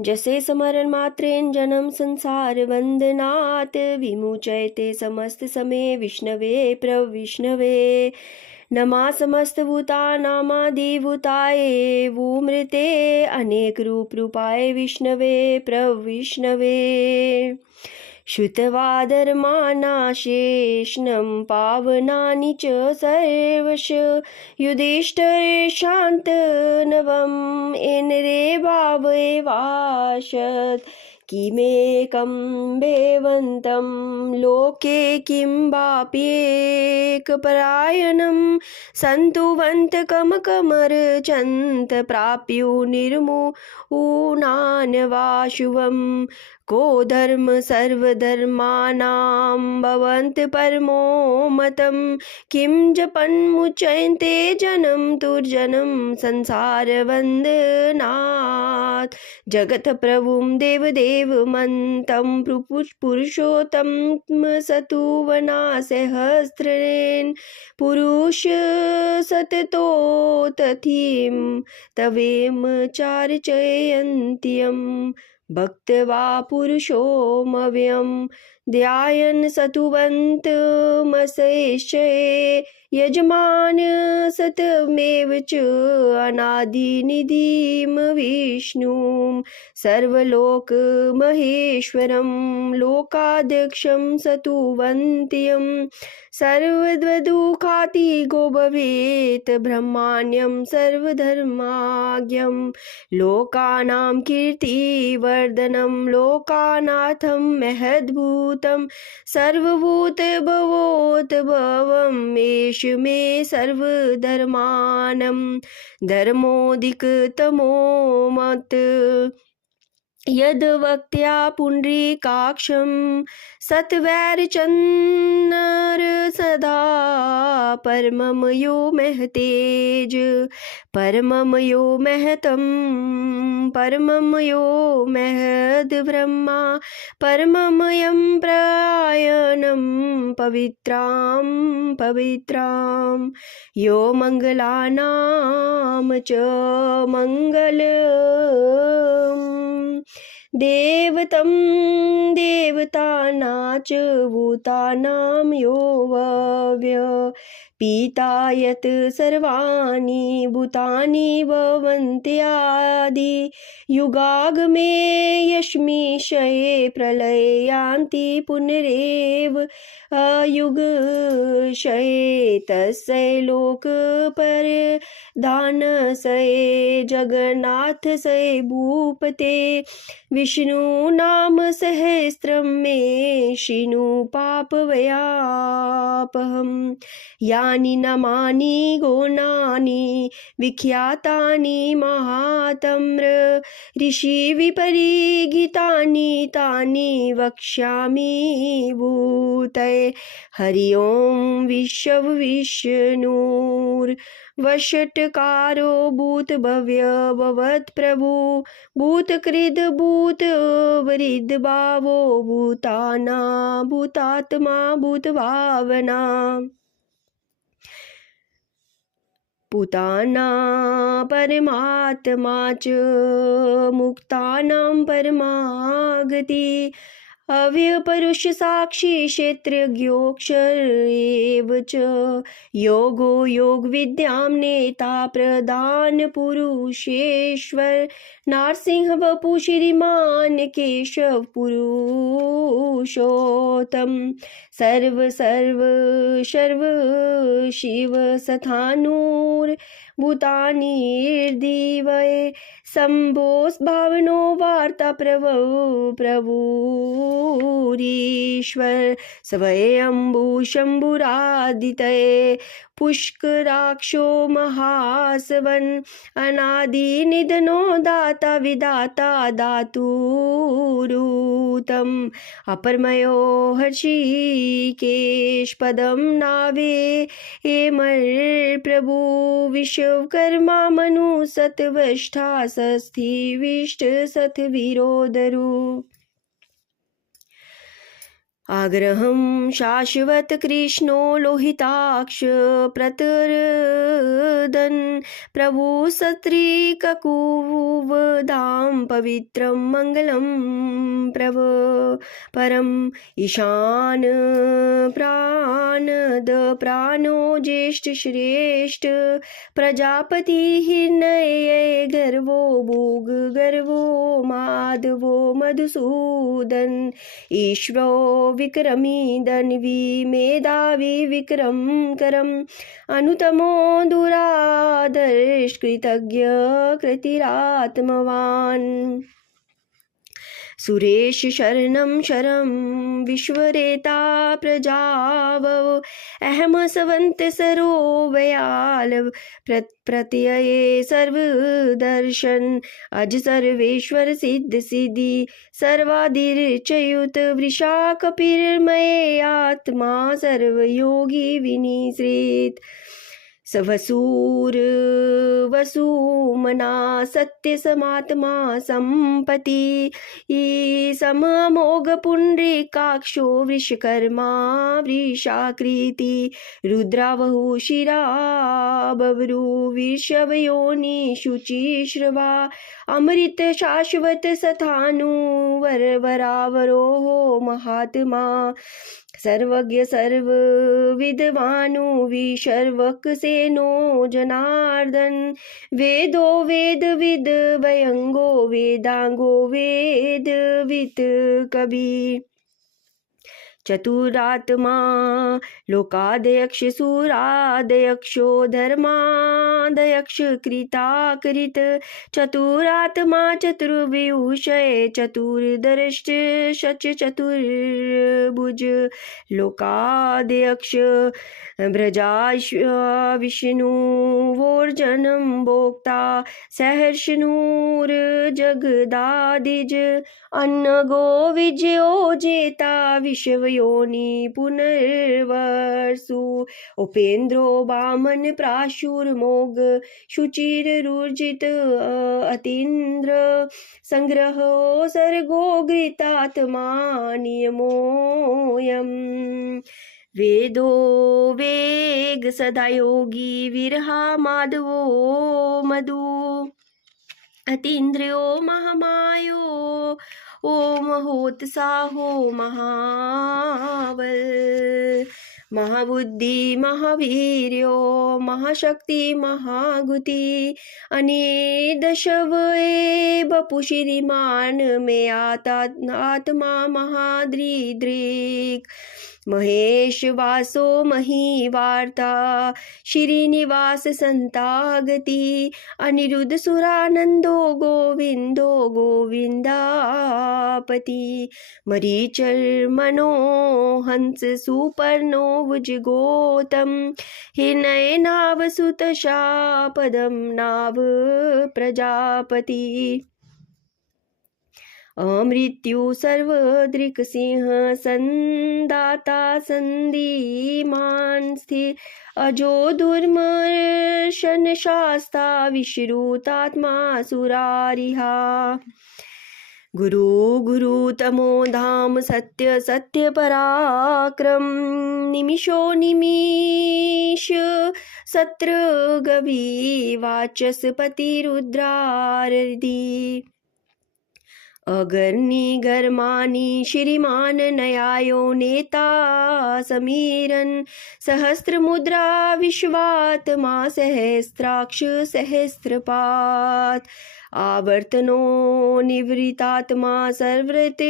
जसे स्मरण मात्रेण जन्म संसार वंदनात् विमुच्यते समस्त समय विष्णवे प्रविष्णवे। नमा समस्त भूतानामादिभूताय वूमृते अनेक रूप रूपाय विष्णवे प्रविष्णवे। श्रुत्वा धर्मानाशेषणं पावनानि च सर्वश युधिष्ठिर शान्तनवं येन रे भावैवाशत्। किमेकं भेवन्तं लोके किं वाप्येकपरायणं सन्तुवन्तकमकमर्चन्त प्राप्यो निर्मूनान् वा शुभम्। को धर्म सर्वधर्माणां भवन्त परमो मतं किं जपन्मुच्यन्ते जनं दुर्जनं संसारवन्दनात्। जगत् प्रभुं देवदेवमन्तं पुरुषोत्तम सतुवनासहस्रेण पुरुष सततो तथिं तवेम चार्चयन्त्यम्। भक्त्वा पुरुषोमव्यं ध्यायन् सतुवन्तमशेषये यजमान सतमेव च अनादिनिधिं विष्णुं सर्वलोकमहेश्वरं लोकाध्यक्षं सतुवन्त्यं। सर्वद्वदुःखातिगो भवेत् ब्रह्माण्यं सर्वधर्माज्ञं लोकानां कीर्तिवर्धनं लोकानाथं महद्भूतं सर्वभूतभवोद्भवं एष मे सर्वधर्मानं धर्मोऽधिकतमो मत्। यद्वक्त्या पुण्डरीकाक्षं सत्वैर्चन्नर सदा परमं यो महतेज परमं यो महतं परमं यो महद्ब्रह्मा परममयं प्रयाणं पवित्रां पवित्रां यो मङ्गलानां च मङ्गलम्। देवतं देवतानां च भूतानां यो वव्य पीता यत् सर्वाणि भूतानि भवन्त्यादि युगागमे यस्मिंशये प्रलये यान्ति पुनरेव अयुगशये तस्य लोकपरिधानसये जगन्नाथसये भूपते विष्णुनाम सहस्रं मे शिनु पापव्यापहम्। यानि नामानि गौणानि विख्यातानि महातम्र ऋषिविपरीगितानि तानि वक्ष्यामि भूतये। हरि ओं विष्णुर्वषट्कारो भूतभव्य भवत्प्रभु भूतकृद् भूतवृद्भावो भूताना भूतात्मा भूतभावना भूताना परमात्मा च मुक्तानां परमागति अव्ययपरुष साक्षी क्षेत्रज्ञोऽक्षर एव च योगो योगविद्यां नेता प्रधान पुरुषेश्वर नारसिंह वपु श्रीमान केशव पुरुषोत्तम सर्व सर्व शर्व शिव सथानुर भूतानिर्दिवये शम्भोस् भावनो वार्ता प्रभुरीश्वर स्वयंभू शम्भुरादितये पुष्कराक्षो महासवन अनादिनिधनो दाता विदाता दातुरूतम् अपरमयो हर्षिकेश पदं नावे हेमर प्रभु विश्वकर्मा मनु सतवष्ठा सस्थि विष्ट सत विरोधरु। आग्रहं शाश्वत कृष्णो लोहिताक्ष प्रतर्दन् प्रभु सत्रिककुवदां पवित्रं मङ्गलं प्रभ परम ईशान प्राणद प्राणो ज्येष्ठ श्रेष्ठ प्रजापति हिर्नये गर्वो भोग गर्वो माधवो मधुसूदन ईश्वरो विक्रमी धन्वी मेधावी विक्रम करम अनुतमो दुरादर्श कृतज्ञ कृतिरात्मवान् सुरेश शरणं शरं विश्वरेता प्रजावव अहम सवंत सरोवयाल प्रत्यये सर्वदर्शन अज सर्वेश्वर सिद्ध सिद्धि सर्वादिर्चयुत वृषा कपिर्मये आत्मा सर्वयोगी विनिश्रित सवसूर वसुमना सत्य समात्मा संपति सममोघ पुंडरीकाक्षो वृषकर्मा वृषाकृति रुद्रावहु शिरा बभ्रु विषवयोनि शुचिश्रवा अमृत शाश्वत सथानु वरावरोहो महात्मा सर्वज्ञ सर्व विद्वानु विशर्वकसेनो जनार्दन वेदो वेद विद वयंगो वेदांगो वेद वित कबीर चतुरात्मा लोकादयक्ष सुरादयक्षो धर्मादयक्ष कृताकृत चतुरात्मा चतुर्विषय चतुर्दृष्ट शच चतुर्भुज लोकादयक्ष ब्रजाश्व विष्णुवोर्जनं भोक्ता सहर्षणूर जगदादिज अन्नगो विजयो जेता विश्वयोनि पुनर्वसु उपेन्द्रो वामन प्राशुर्मोग शुचिररुर्जित अतीन्द्र संग्रहो सर्गो गृतात्मा नियमोऽयम् वेदो वेग सदा योगी विरहा माधवो मधु अतीन्द्रियो महामायो ओ महोत्साहो महाबल महाबुद्धि महावीर्यो महाशक्ति महागुति अनिदशव बपुशिरिमान में आत्मा महाद्रिदृक् महेश वासो मही वार्ता श्रीनिवास संतागति अनिरुद्ध सुरानंदो गोविंदो गोविंदापति मरीचर मनोहंस सुपर्णो भुज गोतम हिनय नाव सुत शापदम नाव प्रजापति अमृत्यु सर्वदृक् सिंह संदाता संदीमान स्थिर अजो दुर्मर्शन शास्ता विश्रुतात्मा सुरारिहा गुरु गुरु तमो धाम सत्य सत्य पराक्रम निमिषो निमिष सत्र गवी वाचस्पति रुद्रारधि अगर्नी गर्मानी श्रीमान नयायो नेता समीरन सहस्त्र मुद्रा विश्वात्मा सहस्त्राक्ष सहस्त्रपात आवर्तनो निवृतात्मा सर्वृत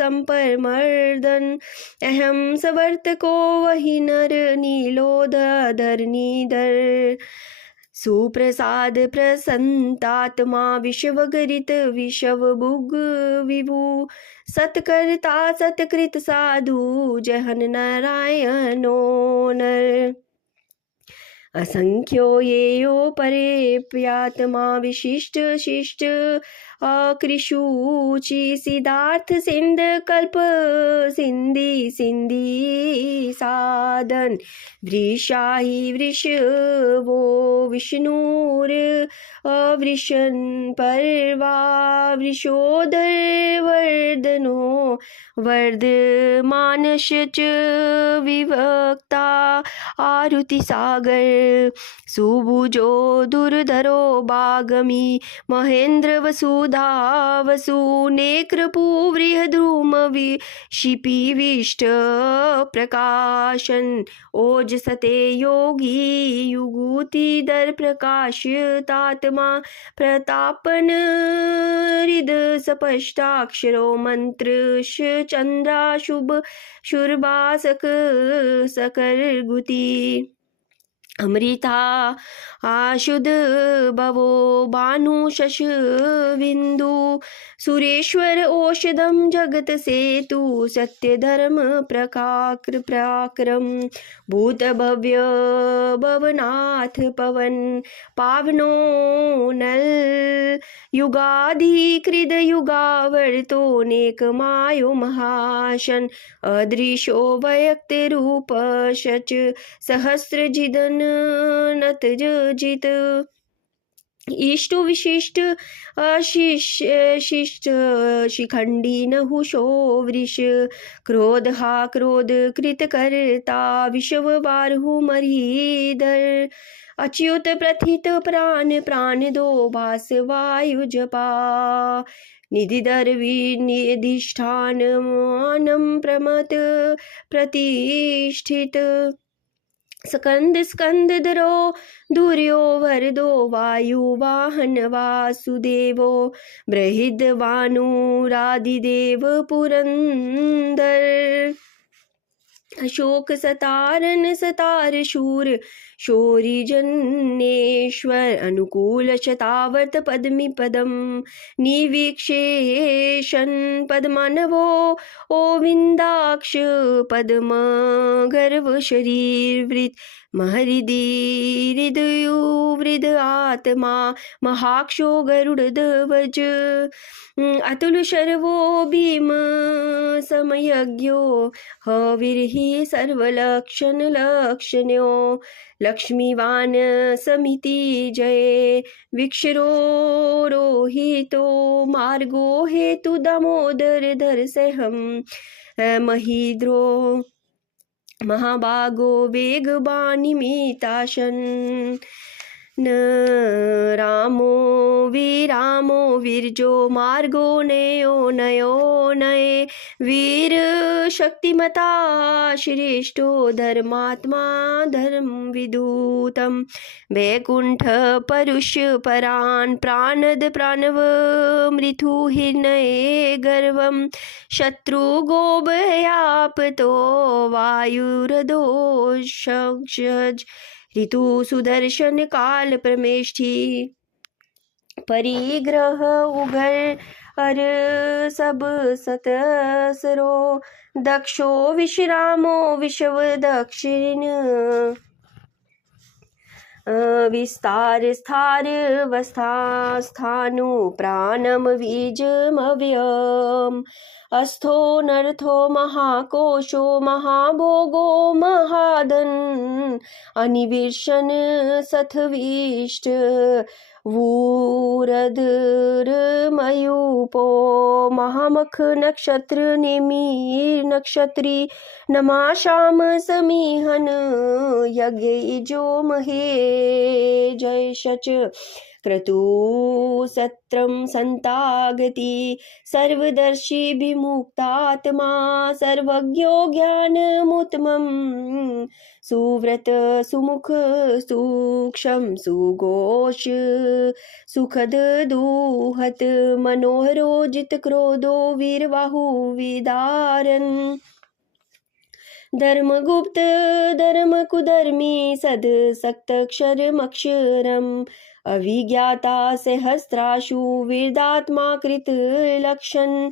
संपरमर्दन अहम सवर्तको वही नर नीलोधर नीधर सुप्रसाद प्रसन्तात्मा विश्वगरित विश्वभुग विभु सत्कर्ता सत्कृत साधु जहन नारायणो नर असंख्यो येयो परे प्यात्मा विशिष्ट शिष्ट कृषूचि सिद्धार्थ सिंध कल्प सिंधी सिंधी साधन वृषाहि वृष वो विष्णुर वृषन पर्वा वृषोदर वर्धनो वर्धमानश च विभक्ता आरुति सागर सुभुजो दुर्धरो बागमी महेंद्र वसुधा वसु नेक्रपु बृहद्रुम शिपीविष्ट प्रकाशन ओजसते योगी युगुतिदर प्रकाशतात्मा प्रतापन हृद सपष्टाक्षरो मंत्र चंद्राशुभ शुर्भासक सकल गुति अमृता आशुद भवो भानु शश बिंदु सुरेश्वर औषधम जगत सेतु सत्य धर्म प्रकाक्र प्राक्रम भूत भव्य भवनाथ पवन पावनो नल युगाधिकृद युगावर्तो नेक मायो महाशन अदृशो व्यक्त रूप शच सहस्र जिदन नत जित इष्टु विशिष्ट शिष्ट शिखंडी नहुषो वृष क्रोध हा क्रोध कृत करता विश्व बारहु मरीधर अच्युत प्रथित प्राण प्राण दो भास वायु जपा निधिधर विनिधिष्ठान मानम प्रमत प्रतिष्ठित स्कंद स्कंद धरो दूर्यो वरदो वायु वाहन वासुदेवो बृहद्भानुरादिदेव पुरंदर अशोक सतारन सतार शूर शौरी जन्नेश्वर अनुकूल शतावर्त पद्मी पदम निवीक्षेशन पद्मानवो ओविंदाक्ष पद्म गर्भ शरीर वृत महरिदि हृदयो वृद आत्मा महाक्षो गरुड़ ध्वज अतुल शर्वो भीम समयज्ञो हविर्हि सर्वलक्षण लक्षण्यो लक्ष्मीवान समिति जय विक्षरो रोहितो मार्गो हेतु दामोदर धर सहम महीद्रो महाभागो वेगबानिमिताशन न रामो विरजो मार्गो नयो नयो नये वीर शक्तिमता श्रेष्ठो धर्मात्मा धर्म विदूतम वैकुंठ परुष परान प्राणद प्राणव मृथु हिर्नये गर्वम शत्रु गोभयापतो वायुरदोषज ऋतु सुदर्शन काल प्रमेष्ठि परिग्रह उघर अर सब सतसरो दक्षो विश्रामो विश्व दक्षिण विस्तार स्थार वस्थानु प्राणम बीजमव्ययम् अस्थो नर्थो महाकोशो महाभोगो महाधन अनिविर्शन सथविष्ट वूरधर मयूपो महामख नक्षत्र निमीर नक्षत्री नमाशाम समीहन यज्ञ जो महे जय शच क्रतु सत्रम संतागति सर्वदर्शी विमुक्तात्मा सर्वज्ञो ज्ञानमुत्तमं सुव्रत सुमुख सूक्ष्म सुघोष सुखद दूहत मनोहरो जित क्रोधो वीरबाहु विदारन धर्मगुप्त धर्म कुधर्मी सद सक्त क्षरमक्षरम अभिज्ञाता सहस्राशु वेदात्मा कृत लक्षण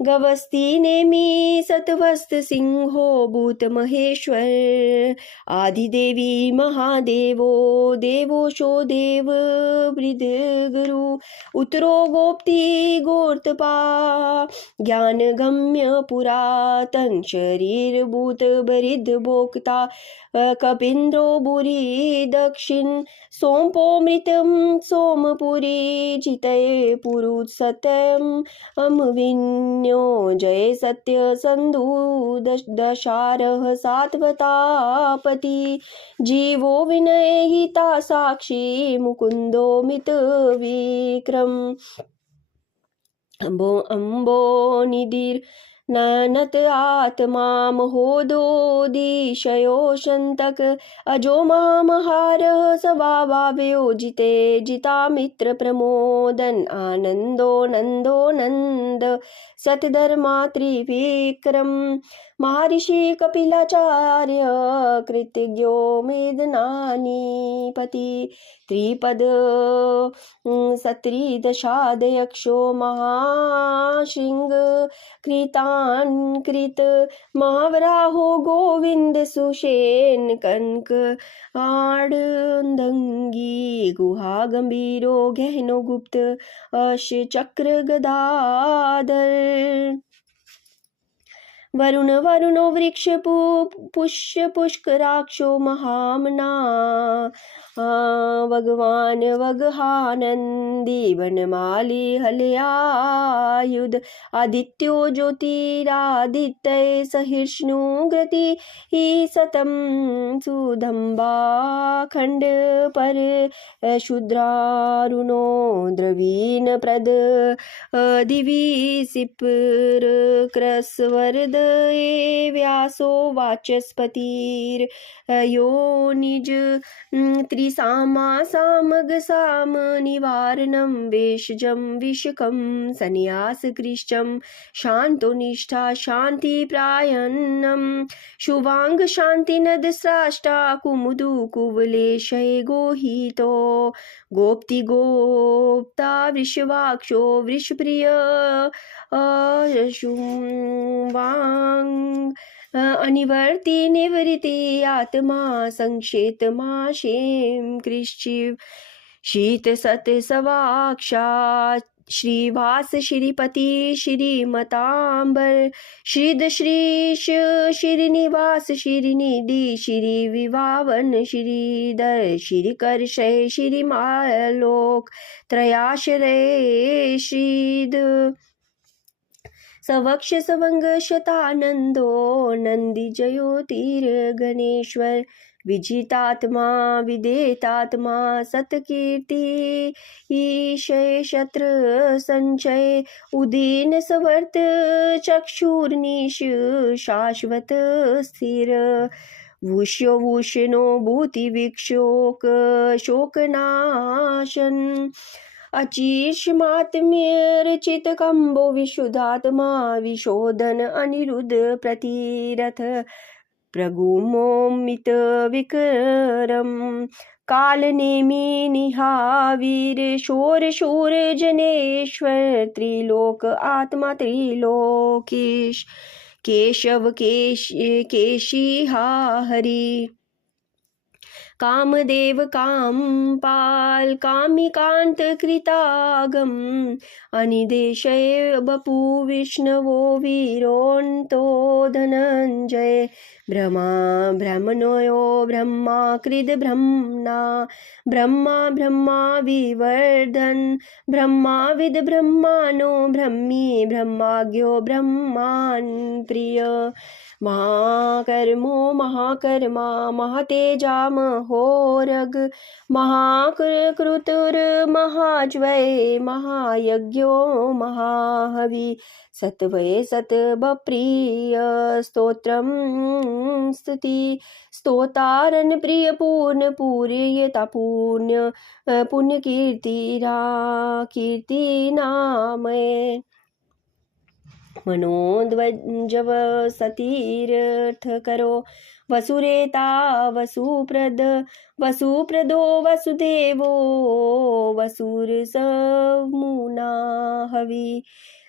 गवस्ती नेमी सतवस्त सिंहो भूत महेश्वर आदिदेवी महादेवो देवोशो देव वृद्ध गुरु उतरो गोप्ती गोर्तपा ज्ञान गम्य पुरातन शरीर भूत बरिद भोक्ता कपिन्द्रो बुरी दक्षिण सोमपोमृतं सोमपुरी जितये पुरुत सत्यम अमविन्यो जय सत्य संधु दशारह सात्वतापति जीवो विनय हिता साक्षी मुकुंदो मित विक्रम अम्बो निधिर ननत आत्मा महोदोदिशयो शन्तक अजो महामहारः स्वभावयो जिते जिता मित्र प्रमोदन आनंदो नंदो नंद सतधर्मा त्रिविक्रम महर्षि कपिलाचार्य कृतज्ञो मेदनानीपति त्रिपद सत्रिदशादयक्षो महाशृंग कृतान्कृत महावराहो गोविंद सुषेण कनक आडंगी गुहा गंभीरो गहनो गुप्त अश चक्र गदाधर वरुण वरुणो वृक्ष पुष्य पुष्कराक्षो महामना भगवान वगहानंदी वनमाली हलयायुध आदित्यो ज्योतिरादित्य सहिष्णु ग्रति ही सतम सुदम्बा खंड पर शूद्रारुणो द्रवीण प्रद दिवि सिपर क्रस्वर्द व्यासो वाचस्पतिर यो निज त्रिसामा सामग साम निवारणं वेशजं विषकं संन्यास कृष्टं शांतो निष्ठा शांति प्रायन्नं शुभांग शांति नद स्राष्टा कुमुदु कुवलेशय गोहितो गोप्ति गोप्ता वृषवाक्षो वृषप्रिय शुवांग अनिवर्ति निवृत्ति आत्मा संक्षेत माशेम कृष्चिव शीत सत सवाक्षा श्रीवास श्रीपति श्रीमतांबर श्रीद श्रीश श्रीनिवास श्रीनिधि श्री विवावन श्रीधर श्रीकर्षय श्रीमालोक त्रयाश्रय श्रीद सवक्ष सवंग शतानंदो नंदी जयोतिर गणेश्वर विजितात्मा विदेतात्मा सतकीर्ति ईशय शत्र संचय उदीन सवर्त चक्षुर्निश शाश्वत स्थिर वुष्यो वुषनो भूति विक्षोक शोकनाशन अचीर्षमात्म्य रचित कंबो विशुद्धात्मा विशोधन अनिरुद्ध प्रतिरथ प्रगुमोमित विक्रम काल नेमि निहावीर शोर शूर जनेश्वर त्रिलोक आत्मा त्रिलोकेश केशव केशी हा हरि कामदेव कामपाल कामिकांत कृतागम अनिदेशय बपु विष्णवो वीरोन्तो धनंजय ब्रह्मा ब्रह्मणोयो ब्रह्मा कृद ब्रह्मणा ब्रह्मा ब्रह्मा विवर्धन ब्रह्मा विद ब्रह्मानो ब्रह्मी ब्रह्माज्ञो ब्रह्मान् प्रिय महाकर्मो महाकर्मा महतेजा महोरग महाकृतुर महाज्वय महायज्ञो महाहवि सत्वय सतबप्रिय स्तोत्रम स्तुति स्तोतारन प्रिय पूर्ण पूर्यता पुण्य पुण्य कीर्ति नामय मनोध्वजव सतीर्थ करो वसुरेता वसुप्रदो वसुदेवो वसुर समुना हवि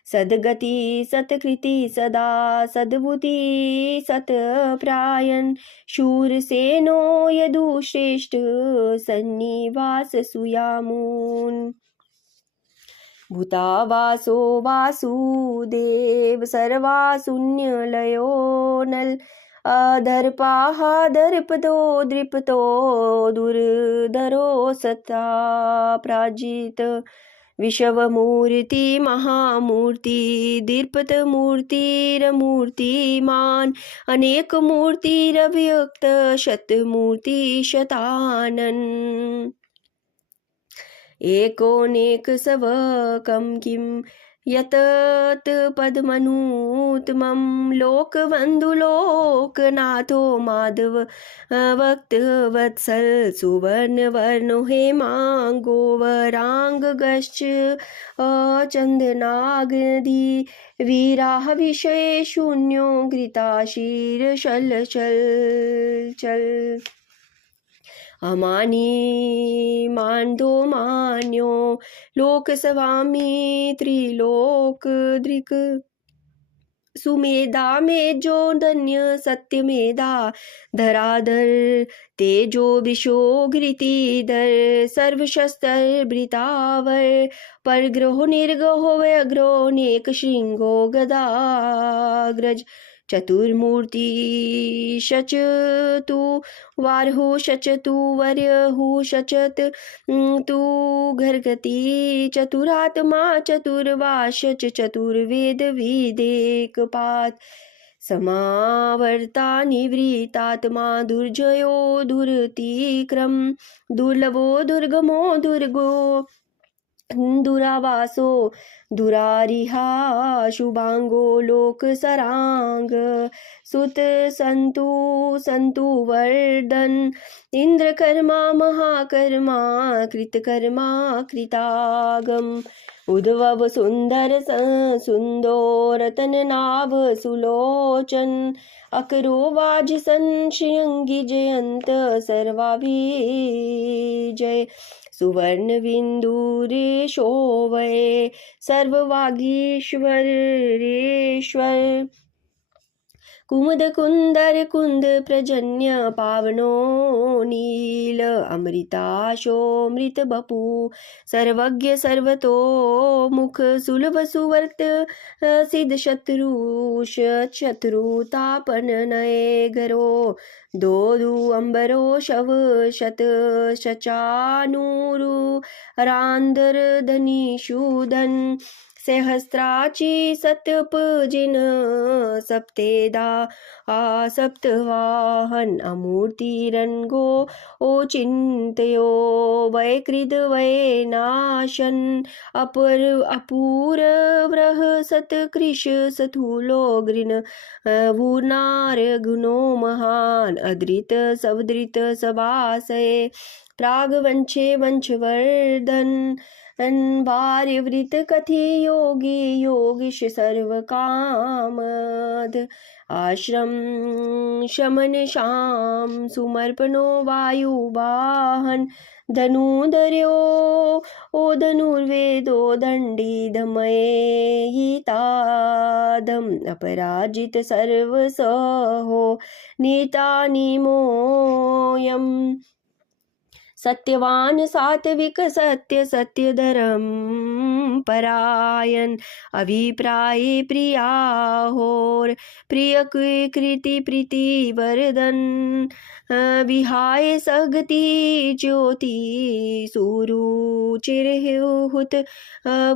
सद्गति सत्कृति सदा सद्बुद्धि सत्प्रायन् शूरसेनो यदुश्रेष्ठ सन्निवास सुयामून् भूतावासो वासुदेव सर्वाशून्यलयो नल अदर्पाः दर्पदो दृपतो दुर्धरो सता प्राजित विश्वमूर्ति महामूर्ति दीर्पत मूर्तिरमूर्तिमान् अनेक मूर्तिरव्यक्त शतमूर्ति शतानन् एकोनेकसवकं किं यतत् पद्मनूत्तमं लोकबन्धुलोकनाथो माधव वक्तवत्सल सुवर्णवर्णो हेमाङ्गो वराङ्गश्च चन्दनाग्नि वीराः विषये शून्यो घृताशीर्षलचल अमानी मान्दो मान्यो लोकस्वामी त्रिलोकदृक् सुमेधा मेजो धन्य सत्यमेधा धराधर तेजो विशो घृतिधर सर्वशस्त्रभृतावर परग्रहो निर्गहो व्यग्रो नेक श्रृंगो गदाग्रज चतुर्मूर्ति शच तु वारहु शच तु वर्यहु शचत तु घर्गति चतुरात्मा चतुर्वाशच चतुर्वेद विदेकपात समावर्ता निवृत्तात्मा दुर्जयो दुरतिक्रम दुर्लभो दुर्गमो दुर्गो दुरावासो दुरारिहा शुभांगो लोकसरांग सुत संतु संतु वर्धन इंद्रकर्मा महाकर्मा कृतकर्मा कृतागम उद्भव सुंदर सुंदोरतन नाभ सुलोचन अकरो वाज संश्रृंगी जयंत सर्वाभिजय सुवर्ण बिंदुरेशोवय सर्ववागीश्वरेश्वर कुमुद कुंदर कुंद प्रजन्य पावनो नील अमृताशोमृत बपू सर्वज्ञ सर्वतो मुख सुलभ सुवर्त सिद्ध शत्रुष शत्रुतापन नये गरो दोदु अंबरो शव शत शचानूरु रांदर धनीषुधन सहस्राची सत्यपजिन सप्तेदा सप्तवाहन अमूर्तिरंगो ओ चिंतयो वैकृद वैनाशन अपर अपूर व्रह सतकृष सथूलो गृण वूर्नार गुणो महान अदृत सवदृत सभासय प्रागवंशे वंशवर्धन वार्यवृत कथि योगी योगिश सर्वकामद आश्रम शमन शाम सुमर्पणो वायुवाहन धनुधर्यो ओ धनुर्वेदो दंडी धमयितादम अपराजित सर्वसहो नीता निमोयम सत्यवान सात्विक सत्य सत्यधर्म परायण अभिप्राय प्रियाहोर प्रिय कृति प्रीति वर्धन विहाय सगति ज्योति सुरुचिरहुत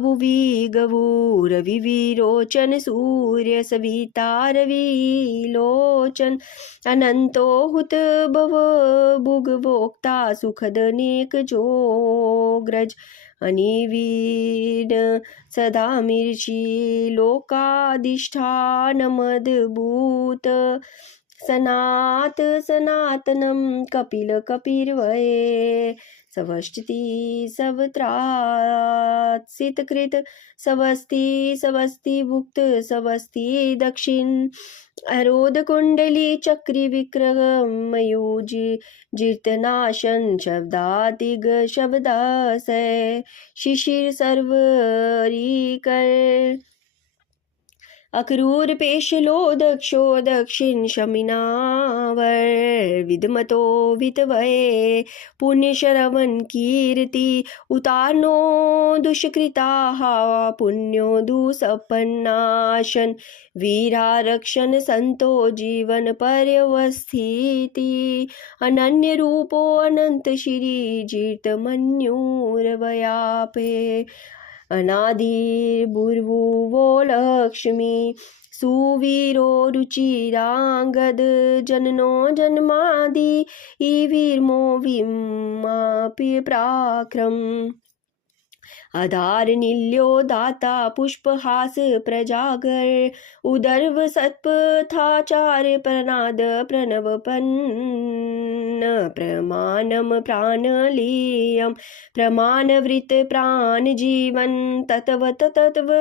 भुवि गवूर विविरोचन सूर्य सविता रविलोचन अनंतो हुत भव भुगभोक्ता सुखद नेक जोग्रज अनिवीन सदा मिर्षि लोकाधिष्ठानमद्भूत सनात सनातनम कपिल कपिर्वये सवष्टि सवत्रासितकृत सवस्ति सवस्ति भुक्त सवस्ति दक्षिण अरोध कुंडली चक्री विक्रम मयूजी जीर्तनाशन शब्दातिग शब्दासय शिशिर सर्वरी कर अक्रूरपेशलो दक्षो दक्षिण शमिनावर विदमतो वितवये पुण्यश्रवण कीर्ति उतारनो दुष्कृताः पुण्यो दुसपन्नाशन वीरारक्षण संतो जीवन पर्यवस्थिति अनन्य रूपो अनंत श्री जीत मन्युरवयापे अनादिर्भुर्भुवो लक्ष्मी सुवीरो रुचिरांगद जननो जन्मादि वीर्मो विमापि प्राक्रम आधार नील्यो दाता पुष्पहास प्रजागर उदर्व सत्पथाचार प्रनाद प्रणवपन्न प्रमाणम प्राणलीयम प्रमाणवृत प्राण जीवन तत्व तत्व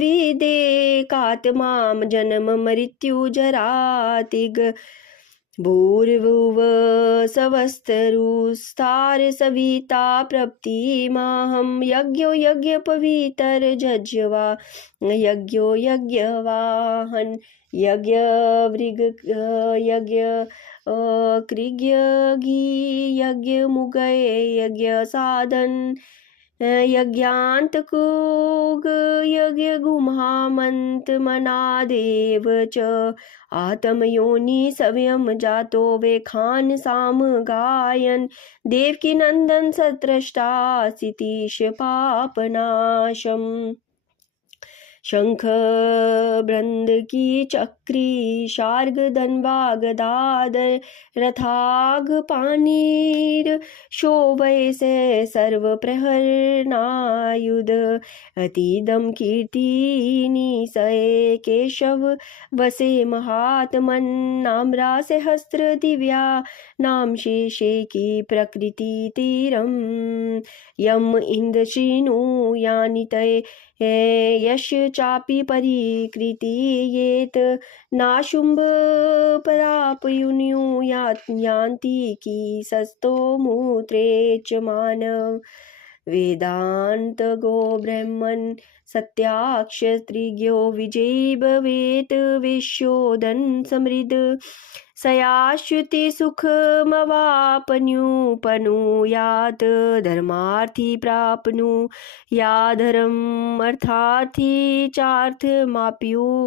विदेकात्माम जन्म मृत्यु जरातिग भूर्भुव सवस्तरुस्तार सविता प्रप्तिमाहं यज्ञो यज्ञ पवितर जज्वा यज्ञो यज्ञवाहन यज्ञ वृग यज्ञ कृज्ञ घी यज्ञ मुगय यज्ञ साधन यज्ञान्तकुग यज्ञ गुम्हामन्त मनादेव च आत्मयोनि सव्यम जातो वे खान साम गायन देवकी नंदन सत्रष्टा सितीश पापनाशम शंख ब्रंद की चक्री शार्ग धनवा गदाधर रथाग पानीर शोभय से सर्व प्रहर नायुध अतिदम कीर्ति निसये केशव वसे महात्मन नाम्रा से हस्त्र दिव्या नाम शेषे की प्रकृति तीरम यम इंद्र श्रीनु यानि तय यश चापि परिकृति येत नाशुंभ परापयुन्यु यान्ति की सस्तो मूत्रे च मानव वेदांत गो ब्रह्मन् सत्याक्षत्रिज्ञो विजयी भवेत् विश्वोदन समृद्ध सयाश्युति सुखमवापनुपनुयात् धर्मार्थी प्राप्नु या धर्म अर्थार्थी चार्थ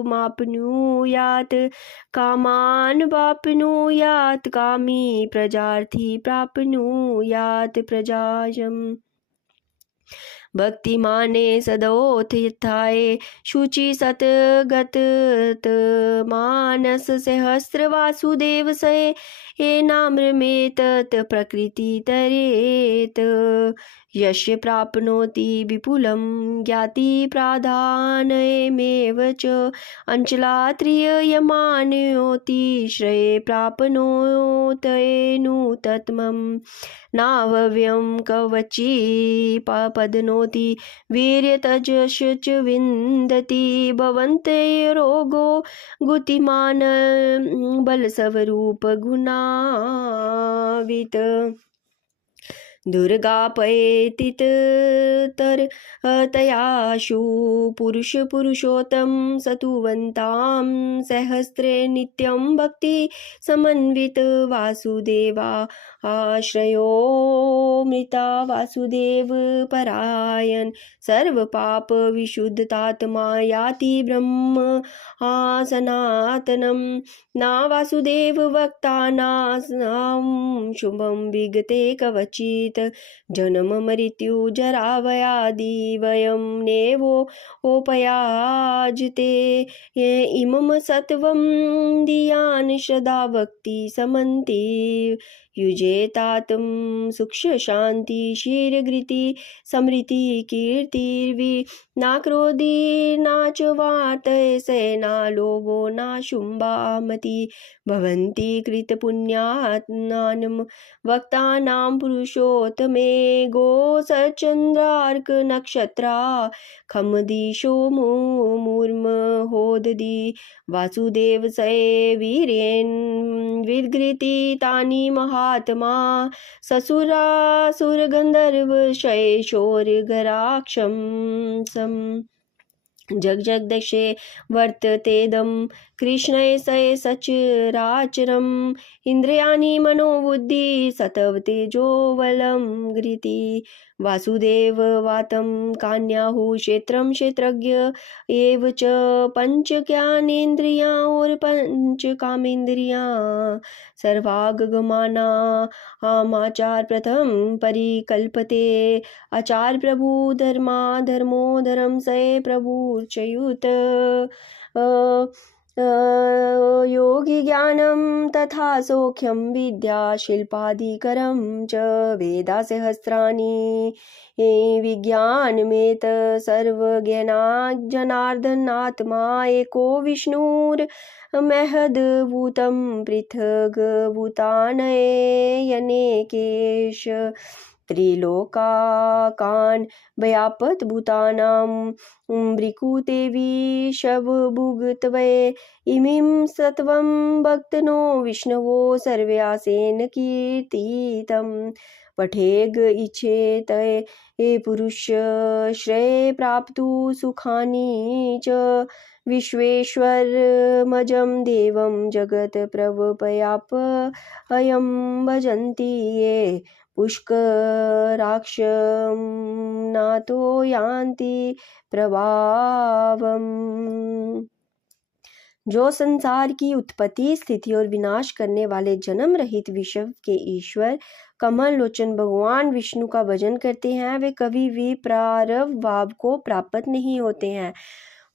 माप्नुयात् कामान वाप्नुयात् कामी प्रजार्थी प्राप्नुयात् प्रजायम् भक्तिमाने सदोथ यथाये शुचि सतगत मानस सहस्र वासुदेव सये ये नाम्र में तत् प्रकृति तरेत यश प्राप्नोति विपुलं ज्ञाति प्राधानयमेव च अंचलात्रिय यमानयोति श्रेय प्राप्नोतेनु तत्मम् नाव्यं कवची पदनोति वीर्यतजश च विन्दति भवन्ते रोगो गुतिमान बलस्वरूप गुणावित दुर्गापयेतित तर तयाशु पुरुष पुरुषोत्तम सतुवन्तां सहस्रे नित्यं भक्ति समन्वित वासुदेवा आश्रयो मृता वासुदेव परायण सर्व पाप विशुद्धतात्मा याति ब्रह्म सनातनम ना वासुदेव वक्ता नाम शुभम विगते कवचित जन्म मृत्यु जरा व्याधि वयं नेवो ओपयाजते इमं सत्वं धियान श्रद्धा भक्ति समन्ति युजेतात्म सुक्ष शांति शीर्घृति समृति कीर्तिर्वि ना क्रोधी ना च वार्तय सेना लोभो ना शुंभामति भवन्ति कृत पुण्यात्नानं वक्तानां पुरुषोत्तमे गो सचंद्रार्क नक्षत्रा खमदीशो मूर्म होददी वासुदेव सये वीरेन विद्घृति तानि महात्मा ससुरासुर गंधर्व शय शोर गराक्षम सम जगजगदशे वर्ततेदं कृष्णये सये सचराचरम् इन्द्रियाणि मनोबुद्धि सत्त्व तेजो बलं घृति वासुदेव वातं कान्याहु क्षेत्रं क्षेत्रज्ञ एव च पंच ज्ञानेन्द्रियाँ और पंच कामेन्द्रियाँ सर्वागमना आचार प्रथम परिकल्पते आचार प्रभु धर्मा धर्मो धर्म सये प्रभुर्चयुत योगी ज्ञानं तथा सौख्यं विद्या शिल्पादिकरं च वेदासहस्राणि विज्ञानमेत सर्वज्ञानार्जनात्मा एको विष्णुर्महद्भूतं पृथग्भूतान्यनेकेश त्रिलोकान् व्यापतभूतानां भृकुतेवी शवभुग्त्वे इमिं सत्वं भक्तनो विष्णवो सर्व्यासेन कीर्तितं पठेग इच्छेत ये पुरुष श्रेय प्राप्तु सुखानि च विश्वेश्वरमजं देवं जगत् प्रवपयाप अयं भजन्ति ये पुष्कराक्षं नातो यान्ति प्रभावम्। जो संसार की उत्पत्ति स्थिति और विनाश करने वाले जन्म रहित विश्व के ईश्वर कमल लोचन भगवान विष्णु का भजन करते हैं वे कभी भी प्रारब्ध भाव को प्राप्त नहीं होते हैं।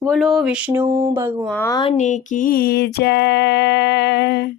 बोलो विष्णु भगवान की जय।